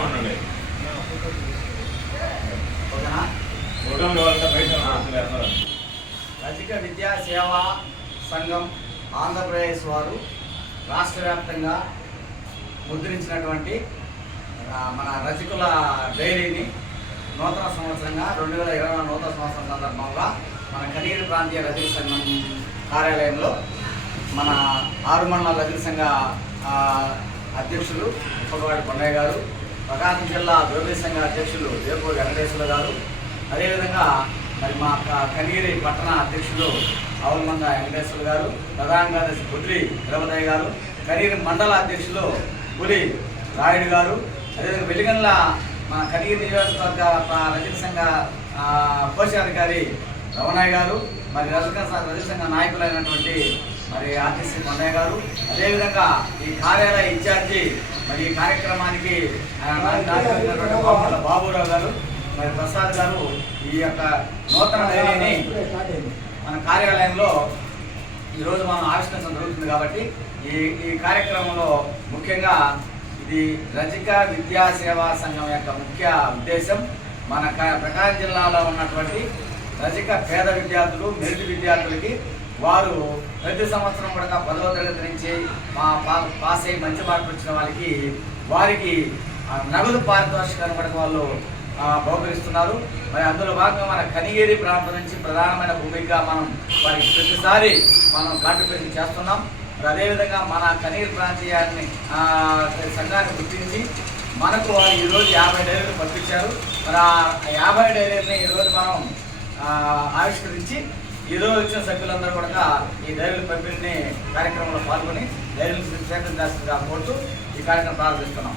ఉండండి. రజిక విద్యా సేవా సంఘం ఆంధ్రప్రదేశ్ వారు రాష్ట్ర వ్యాప్తంగా ముద్రించినటువంటి మన రజకుల డైరీని నూతన సంవత్సరంగా రెండు వేల ఇరవై నూతన సంవత్సరం సందర్భంగా మన కనిగిరి ప్రాంతీయ రజక సంఘం కార్యాలయంలో మన ఆరు మండల రజక సంఘ అధ్యక్షులు ఉప్పగవాడి కొండయ్య గారు ప్రకాశం జిల్లా ద్రవ్య సంఘ అధ్యక్షులు వేపూరి వెంకటేశ్వర గారు. అదేవిధంగా మరి మా క- కనిగిరి పట్టణ అధ్యక్షులు ఆవులమంద వెంకటేశ్వర గారు ప్రధాన కార్యదర్శి బుద్రి ద్రవదయ్య గారు కనిగిరి మండల అధ్యక్షులు పులి రాయుడు గారు. అదేవిధంగా వెలిగన్ల మా కనిగిరి నియోజకవర్గ ప- సంఘ కోశాధికారి రమణయ్య గారు. మరి రజక స- సంఘ నాయకులైనటువంటి మరి ఆర్టీసీ కొండయ్య గారు అదేవిధంగా ఈ కార్యాలయ ఇన్ఛార్జి మరి ఈ కార్యక్రమానికి బాబురావు గారు మరి ప్రసాద్ గారు ఈ యొక్క నూతన డైరీని మన కార్యాలయంలో ఈరోజు మనం ఆవిష్కరించడం జరుగుతుంది కాబట్టి ఈ ఈ కార్యక్రమంలో ముఖ్యంగా ఇది రజిక విద్యా సేవా సంఘం యొక్క ముఖ్య ఉద్దేశం. మన ప్రకాశం జిల్లాలో ఉన్నటువంటి రజిక పేద విద్యార్థులు మెరుగు విద్యార్థులకి వారు ప్రతి సంవత్సరం కూడా పదవ తరగతి నుంచి మా పాస్ అయ్యి మంచి మార్కులు వచ్చిన వాళ్ళకి వారికి నగదు పారితోషికాన్ని కూడా వాళ్ళు బహుకరిస్తున్నారు. మరి అందులో భాగంగా మన కనిగిరి ప్రాంతం నుంచి ప్రధానమైన భూమిగా మనం వారికి ప్రతిసారి మనం కాంట్రిబ్యూషన్ చేస్తున్నాం. మరి అదేవిధంగా మన కనిగిరి ప్రాంతీయాన్ని సంఘాన్ని గుర్తించి మనకు వారు ఈరోజు యాభై డైరీలు పంపించారు. మరి ఆ యాభై డైరీని ఈరోజు మనం ఆవిష్కరించి ఏదో వచ్చిన సభ్యులందరూ కూడా ఈ డైరీల పంపిణీ కార్యక్రమంలో పాల్గొని డైరీలు సేకరించాల్సిందిగా కోరుతూ ఈ కార్యక్రమం ప్రారంభిస్తున్నాం.